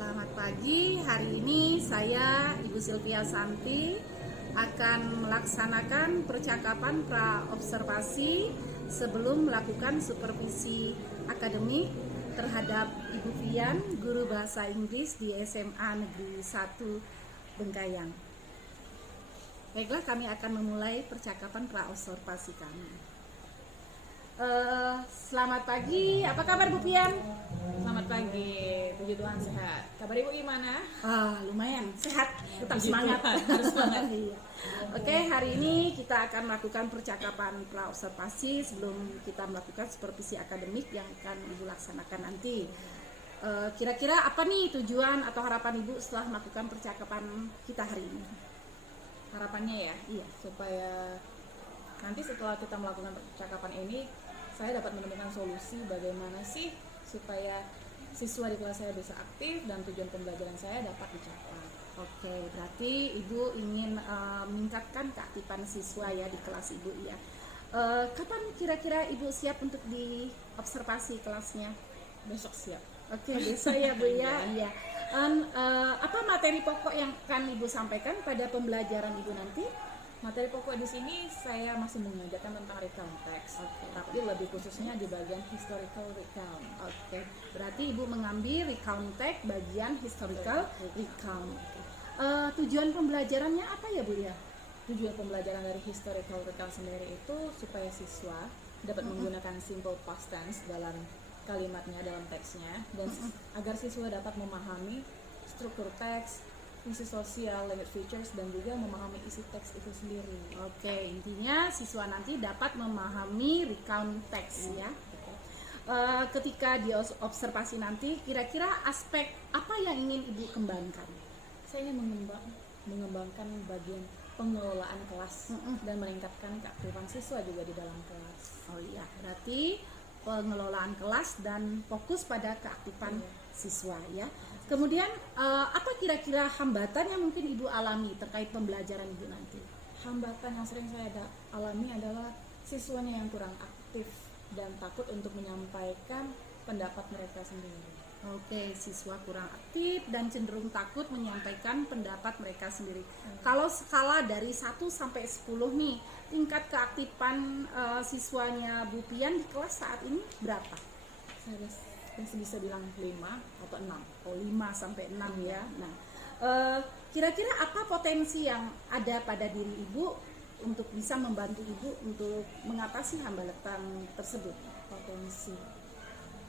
Selamat pagi, hari ini saya Ibu Sylvia Santi akan melaksanakan percakapan pra-observasi sebelum melakukan supervisi akademik terhadap Ibu Vian, guru bahasa Inggris di SMA Negeri 1 Bengkayang. Baiklah, kami akan memulai percakapan pra-observasi kami. Selamat pagi, apa kabar Bu Pian? Selamat pagi, puji Tuhan sehat. Kabar Ibu gimana? Lumayan, sehat, tetap Puji semangat. Tuhan, harus semangat. Iya. Oke, hari ini kita akan melakukan percakapan pra-observasi sebelum kita melakukan supervisi akademik yang akan Ibu laksanakan nanti. Kira-kira apa nih tujuan atau harapan Ibu setelah melakukan percakapan kita hari ini? Harapannya ya, Iya. supaya nanti setelah kita melakukan percakapan ini, saya dapat menemukan solusi bagaimana sih supaya siswa di kelas saya bisa aktif dan tujuan pembelajaran saya dapat dicapai. Oke, berarti Ibu ingin meningkatkan keaktifan siswa ya di kelas Ibu ya. Kapan kira-kira Ibu siap untuk diobservasi kelasnya? Besok siap. Oke, besok ya Bu ya. Iya. Apa materi pokok yang akan Ibu sampaikan pada pembelajaran Ibu nanti? Materi pokok di sini saya masih mengajarkan tentang recount text, tapi lebih khususnya di bagian historical recount. Oke, berarti Ibu mengambil recount text bagian historical recount. Tujuan pembelajarannya apa ya Bu ya? Tujuan pembelajaran dari historical recount sendiri itu supaya siswa dapat menggunakan simple past tense dalam kalimatnya, dalam teksnya, dan agar siswa dapat memahami struktur teks, fungsi sosial, language features, dan juga memahami isi teks itu sendiri. Oke, intinya siswa nanti dapat memahami recount text ya. Ketika di observasi nanti, kira-kira aspek apa yang ingin Ibu kembangkan? Saya ingin mengembangkan bagian pengelolaan kelas dan meningkatkan keaktifan siswa juga di dalam kelas. Oh iya, berarti pengelolaan kelas dan fokus pada keaktifan siswa ya. Kemudian apa kira-kira hambatan yang mungkin Ibu alami terkait pembelajaran Ibu nanti? Hambatan yang sering saya alami adalah siswanya yang kurang aktif dan takut untuk menyampaikan pendapat mereka sendiri. Oke, siswa kurang aktif dan cenderung takut menyampaikan pendapat mereka sendiri. Kalau skala dari 1 sampai 10 nih, tingkat keaktifan siswanya Bu Pian di kelas saat ini berapa? Saya masih bisa bilang 5 atau 6. Oh, 5 sampai 6 ya. Nah, kira-kira apa potensi yang ada pada diri Ibu untuk bisa membantu Ibu untuk mengatasi hambatan tersebut? Potensi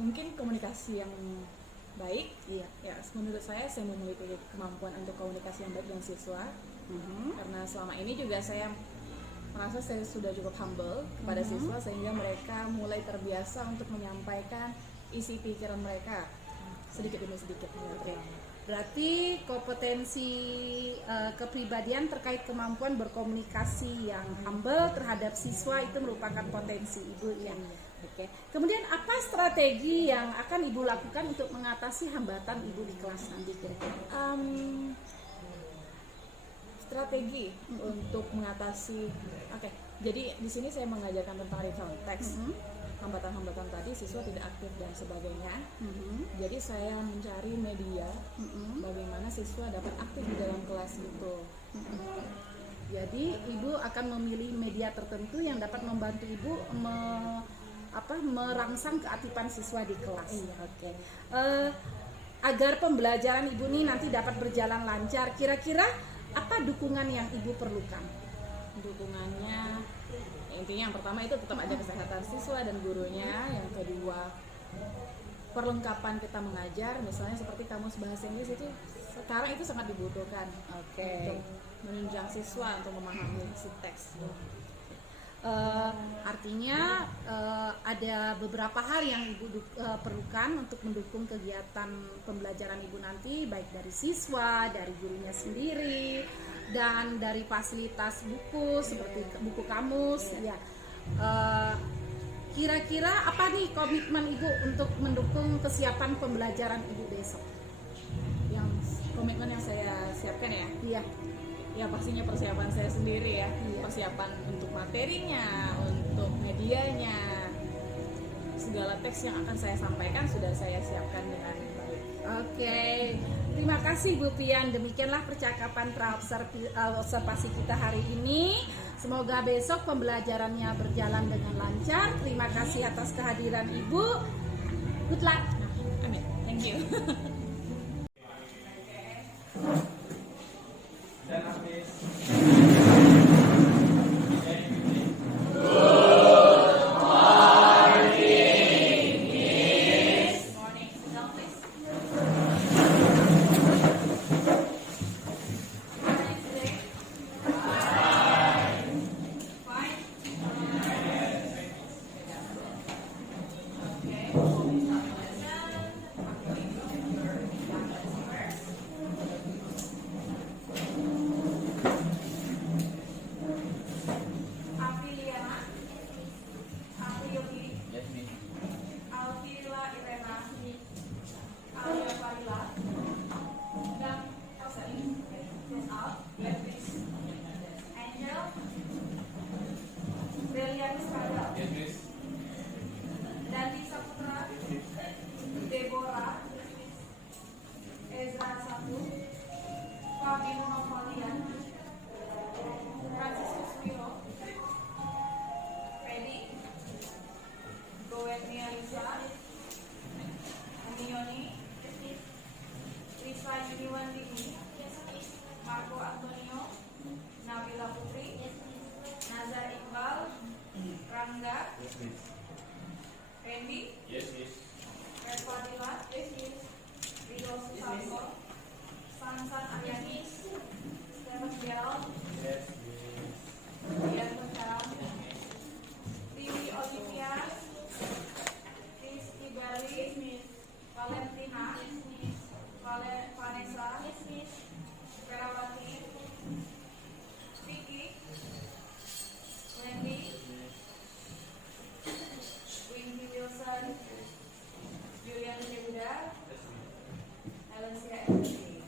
mungkin komunikasi yang baik. Iya. Ya, menurut saya memiliki kemampuan untuk komunikasi yang baik dengan siswa. Karena selama ini juga saya merasa saya sudah cukup humble kepada siswa sehingga mereka mulai terbiasa untuk menyampaikan isi pikiran mereka sedikit demi sedikit. Oke. Berarti kompetensi kepribadian terkait kemampuan berkomunikasi yang humble terhadap siswa itu merupakan potensi Ibu ya. Oke. Kemudian apa strategi yang akan Ibu lakukan untuk mengatasi hambatan Ibu di kelas nanti kira-kira? Strategi untuk mengatasi. Jadi di sini saya mengajarkan tentang recount text. Hambatan-hambatan tadi siswa tidak aktif dan sebagainya. Jadi saya mencari media bagaimana siswa dapat aktif di dalam kelas itu. Jadi Ibu akan memilih media tertentu yang dapat membantu Ibu merangsang keaktifan siswa di kelas. Oke. Agar pembelajaran Ibu nih nanti dapat berjalan lancar, kira-kira apa dukungan yang Ibu perlukan? Dukungannya intinya yang pertama itu tetap ada kesehatan siswa dan gurunya. Yang kedua, perlengkapan kita mengajar, misalnya seperti kamus bahasa Inggris itu sekarang itu sangat dibutuhkan untuk menunjang siswa untuk memahami isi teks. Artinya ada beberapa hal yang Ibu perlukan untuk mendukung kegiatan pembelajaran Ibu nanti, baik dari siswa, dari gurunya sendiri, dan dari fasilitas buku seperti buku kamus. Ya. Kira-kira apa nih komitmen Ibu untuk mendukung kesiapan pembelajaran Ibu besok? Yang komitmen yang saya siapkan ya? Iya. Ya pastinya persiapan saya sendiri ya. Persiapan untuk materinya, untuk medianya, segala teks yang akan saya sampaikan sudah saya siapkan dengan baik. Oke, terima kasih Bu Pian. Demikianlah percakapan observasi kita hari ini. Semoga besok pembelajarannya berjalan dengan lancar. Terima kasih atas kehadiran Ibu. Good luck. Amin. Thank you. Marco Antonio, Nabila Putri, Nazar Iqbal, Rangga, Randy, Fadila, Ridho Susanto, Sansan Aryani, Stephen Gerald, Dian Beckham, Tiwi Olivia, Rizky Berli, Valentina, Vanessa, Perawati, Vicky, Wendy, Winky Wilson, Julian Yehuda, Alesia Emily.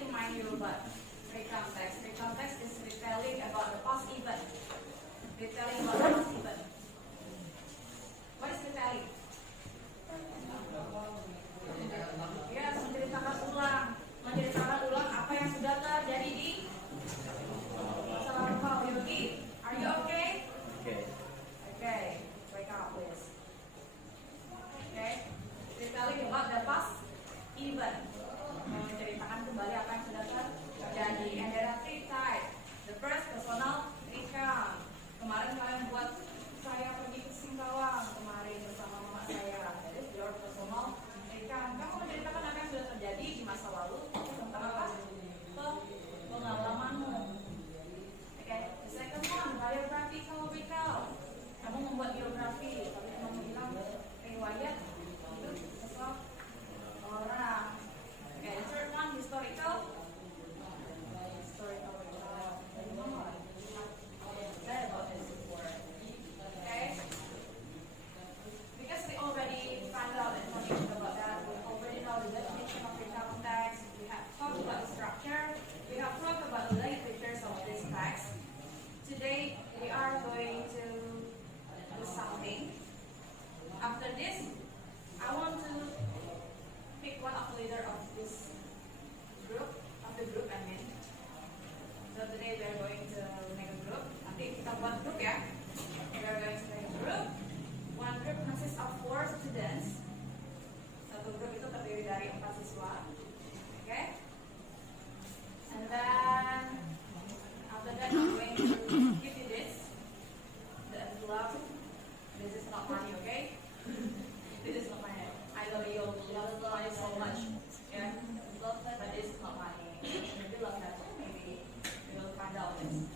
remind you about recontext. Recontext is retelling about the past event. Retelling about the past event. What is retelling? Yes, menceritakan ulang. Menceritakan ulang apa yang sudah terjadi di masa lalu. Yogi, are you okay? Okay. Okay, wake up please. Okay, retelling about the past event. Menceritakan kembali apa yang sudah terjadi. And there are three types. The first, personal recount. Kemarin kalian buat saya pergi ke Singkawang kemarin bersama mama saya. That is your personal recount. Kamu menceritakan apa yang sudah terjadi di masa lalu tentang apa? Pengalamanmu. Okay. The second one, biographical recount. Kamu membuat biografi, tapi kamu bilang riwayat hidup seseorang. Okay, the third one, historical. Historical recount. I've said about this before. Okay. Because we already found out information about that, we already know the definition of recount text. We have talked about the structure. We have talked about the length features of this text. Today we are going to do something. After this, I want to pick one of the leader of this group, of the group I mean. So today we are going to make a group. Nanti kita buat grup ya. We are going to make a group. One group consists of 4 students. Satu grup itu terdiri dari 4 siswa. Okay? And then after that I'm going to give you this. The envelope. This is not money, okay? This is not money. I love you. Love money so much. Yeah? Love that, but this is not money. Maybe love that. Maybe we will find out this.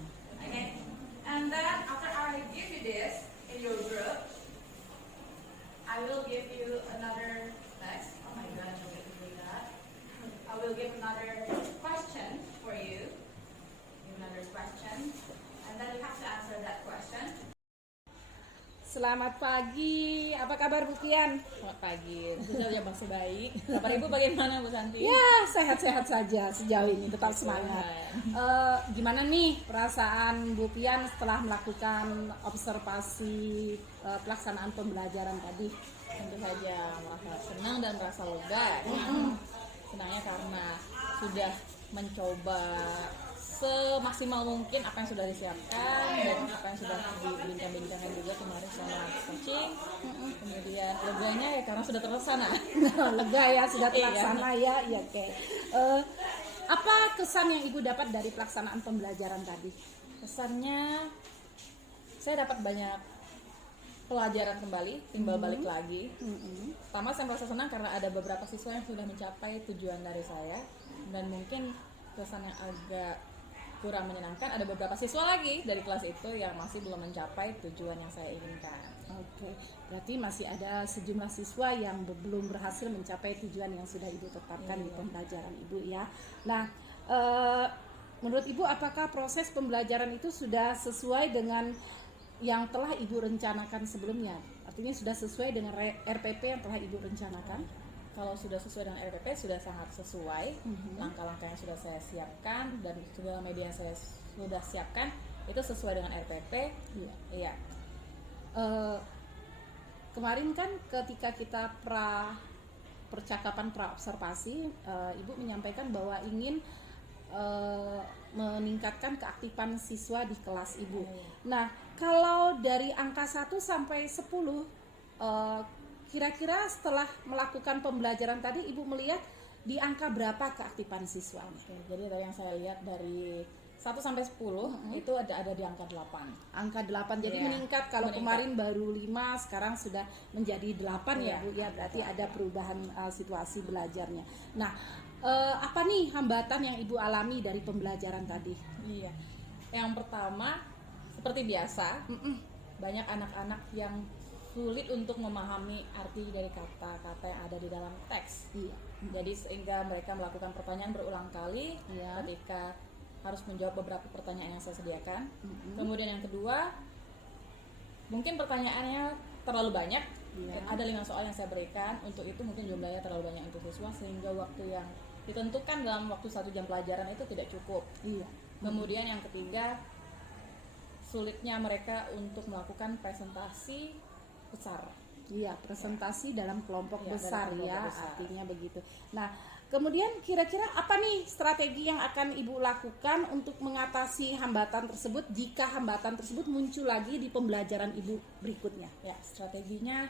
Okay? And then after I give you this in your group, I will give you another text. Oh my god, I will do that. I will give another question for you. Give another question. And then you have to answer that question. Selamat pagi, apa kabar Bu Pian? Selamat pagi, sejauh masih baik. Kabar Ibu bagaimana Bu Santi? Ya, sehat-sehat saja sejauh ini, tetap semangat. Gimana nih perasaan Bu Pian setelah melakukan observasi pelaksanaan pembelajaran tadi? Tentu saja merasa senang dan merasa lega. Senangnya karena sudah mencoba semaksimal mungkin apa yang sudah disiapkan dan apa yang sudah dibincang-bincangkan juga kemarin sama coaching. Kemudian leganya ya karena sudah terlaksana. Lega ya, sudah terlaksana ya, ya oke. Apa kesan yang Ibu dapat dari pelaksanaan pembelajaran tadi? Kesannya saya dapat banyak pelajaran kembali, timbal balik lagi. Pertama saya merasa senang karena ada beberapa siswa yang sudah mencapai tujuan dari saya, dan mungkin kesan yang agak kurang menyenangkan ada beberapa siswa lagi dari kelas itu yang masih belum mencapai tujuan yang saya inginkan. Oke, berarti masih ada sejumlah siswa yang belum berhasil mencapai tujuan yang sudah Ibu tetapkan di pembelajaran Ibu ya. Nah, menurut Ibu apakah proses pembelajaran itu sudah sesuai dengan yang telah Ibu rencanakan sebelumnya? Artinya sudah sesuai dengan RPP yang telah Ibu rencanakan? Kalau sudah sesuai dengan RPP sudah sangat sesuai. Langkah-langkah yang sudah saya siapkan dan segala media yang saya sudah siapkan itu sesuai dengan RPP. Iya. Kemarin kan ketika kita percakapan observasi, Ibu menyampaikan bahwa ingin meningkatkan keaktifan siswa di kelas Ibu. Nah, kalau dari angka 1 sampai 10, kira-kira setelah melakukan pembelajaran tadi Ibu melihat di angka berapa keaktifan siswa? Oke, jadi dari yang saya lihat dari 1 sampai 10 itu ada di angka 8. Angka 8, jadi meningkat. Kalau kemarin baru 5, sekarang sudah menjadi 8 ya Bu ya, berarti ada perubahan situasi belajarnya. Nah, apa nih hambatan yang Ibu alami dari pembelajaran tadi? Iya, yang pertama seperti biasa banyak anak-anak yang sulit untuk memahami arti dari kata-kata yang ada di dalam teks. Iya. Jadi sehingga mereka melakukan pertanyaan berulang kali ketika harus menjawab beberapa pertanyaan yang saya sediakan. Kemudian yang kedua, mungkin pertanyaannya terlalu banyak. Ada 5 soal yang saya berikan, untuk itu mungkin jumlahnya terlalu banyak untuk siswa sehingga waktu yang ditentukan dalam waktu 1 jam pelajaran itu tidak cukup. Iya. Kemudian yang ketiga, sulitnya mereka untuk melakukan presentasi besar. Iya, presentasi dalam kelompok Iya, besar dalam kelompok ya, besar. artinya begitu. Nah, kemudian kira-kira apa nih strategi yang akan Ibu lakukan untuk mengatasi hambatan tersebut jika hambatan tersebut muncul lagi di pembelajaran Ibu berikutnya? Ya, strateginya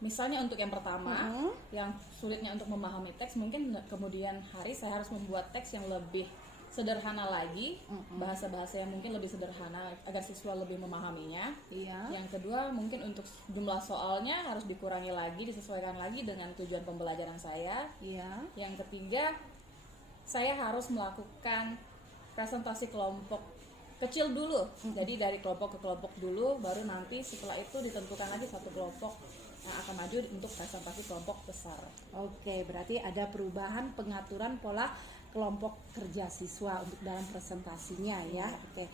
misalnya untuk yang pertama, yang sulitnya untuk memahami teks, mungkin kemudian hari saya harus membuat teks yang lebih sederhana lagi, bahasa-bahasa yang mungkin lebih sederhana agar siswa lebih memahaminya. Iya. Yang kedua, mungkin untuk jumlah soalnya harus dikurangi lagi, disesuaikan lagi dengan tujuan pembelajaran saya. Iya. Yang ketiga, saya harus melakukan presentasi kelompok kecil dulu. Jadi dari kelompok ke kelompok dulu, baru nanti setelah itu ditentukan lagi satu kelompok yang akan maju untuk presentasi kelompok besar. Oke, berarti ada perubahan pengaturan pola kelompok kerja siswa untuk dalam presentasinya ya. Oke.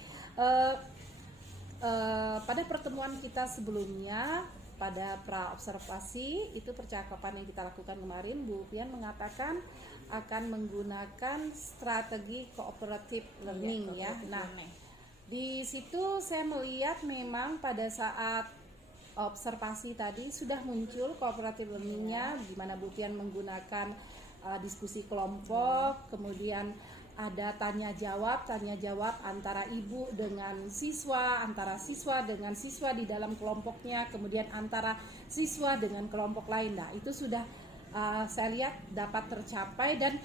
Pada pertemuan kita sebelumnya pada pra observasi itu percakapan yang kita lakukan kemarin, Bu Pian mengatakan akan menggunakan strategi cooperative learning ya. cooperative Nah, learning. di situ saya melihat memang pada saat observasi tadi sudah muncul cooperative learningnya, di mana Bu Pian menggunakan diskusi kelompok, kemudian ada tanya jawab antara ibu dengan siswa, antara siswa dengan siswa di dalam kelompoknya, kemudian antara siswa dengan kelompok lain. Nah, itu sudah saya lihat dapat tercapai, dan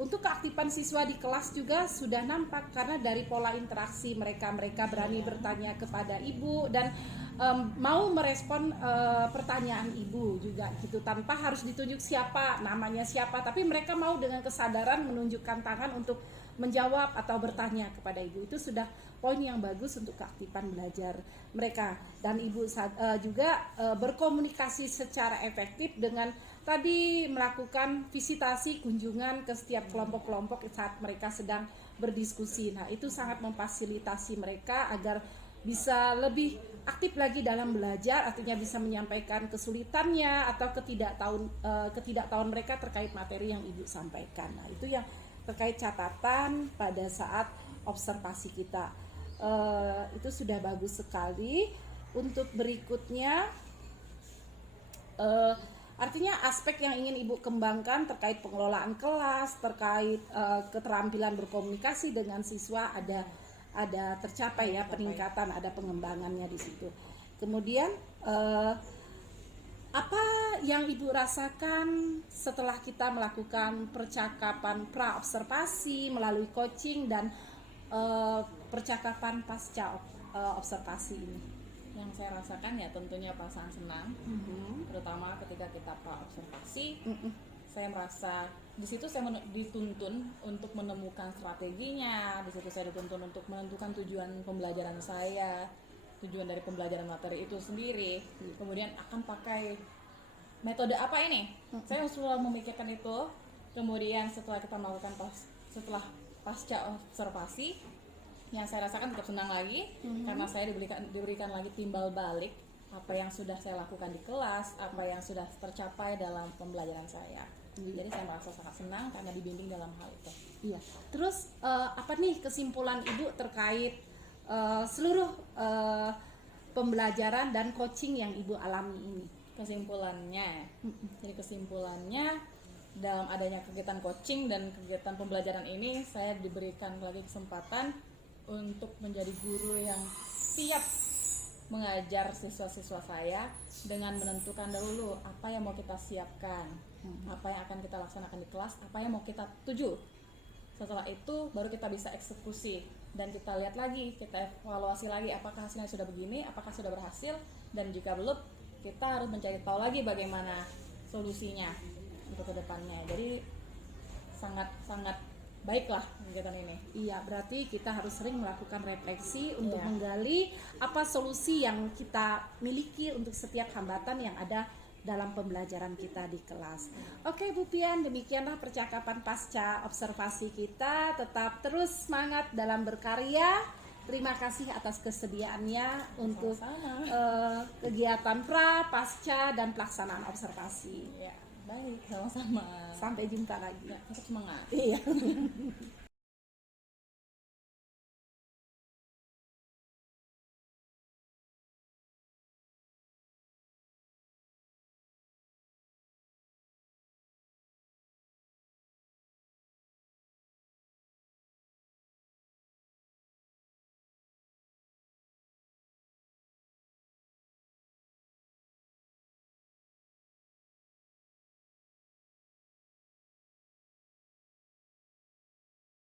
untuk keaktifan siswa di kelas juga sudah nampak karena dari pola interaksi mereka berani bertanya kepada ibu dan mau merespon pertanyaan ibu juga gitu, tanpa harus ditunjuk siapa namanya siapa, tapi mereka mau dengan kesadaran menunjukkan tangan untuk menjawab atau bertanya kepada ibu. Itu sudah poin yang bagus untuk keaktifan belajar mereka, dan ibu juga berkomunikasi secara efektif dengan tadi melakukan visitasi kunjungan ke setiap kelompok-kelompok saat mereka sedang berdiskusi. Nah, itu sangat memfasilitasi mereka agar bisa lebih aktif lagi dalam belajar, artinya bisa menyampaikan kesulitannya atau ketidaktahuan mereka terkait materi yang ibu sampaikan. Nah, itu yang terkait catatan pada saat observasi kita. Itu sudah bagus sekali. Untuk berikutnya, artinya aspek yang ingin ibu kembangkan terkait pengelolaan kelas, terkait keterampilan berkomunikasi dengan siswa ada tercapai ya, peningkatan, ada pengembangannya di situ. Kemudian apa yang ibu rasakan setelah kita melakukan percakapan pra observasi melalui coaching dan percakapan pasca observasi ini? Yang saya rasakan ya tentunya perasaan senang, terutama ketika kita pra observasi. Saya merasa di situ saya dituntun untuk menemukan strateginya, di situ saya dituntun untuk menentukan tujuan pembelajaran saya, tujuan dari pembelajaran materi itu sendiri, kemudian akan pakai metode apa ini. Saya selalu memikirkan itu. Kemudian setelah kita melakukan setelah pasca observasi, yang saya rasakan tetap senang lagi, karena saya diberikan lagi timbal balik apa yang sudah saya lakukan di kelas, apa yang sudah tercapai dalam pembelajaran saya. Jadi saya merasa sangat senang karena dibimbing dalam hal itu. Iya. Terus apa nih kesimpulan ibu terkait seluruh pembelajaran dan coaching yang ibu alami ini? Kesimpulannya dalam adanya kegiatan coaching dan kegiatan pembelajaran ini, saya diberikan lagi kesempatan untuk menjadi guru yang siap mengajar siswa-siswa saya dengan menentukan dahulu apa yang mau kita siapkan, apa yang akan kita laksanakan di kelas, apa yang mau kita tuju. Setelah itu baru kita bisa eksekusi dan kita lihat lagi, kita evaluasi lagi apakah hasilnya sudah begini, apakah sudah berhasil, dan jika belum kita harus mencari tahu lagi bagaimana solusinya untuk kedepannya. Jadi sangat baiklah kegiatan ini. Iya, berarti kita harus sering melakukan refleksi untuk menggali apa solusi yang kita miliki untuk setiap hambatan yang ada dalam pembelajaran kita di kelas. Oke Bu Pian, demikianlah percakapan pasca observasi kita. Tetap terus semangat dalam berkarya. Terima kasih atas kesediaannya untuk kegiatan pra, pasca, dan pelaksanaan observasi. Ya. Baik, sama-sama. Sampai jumpa lagi. Ya, tetap semangat. Iya.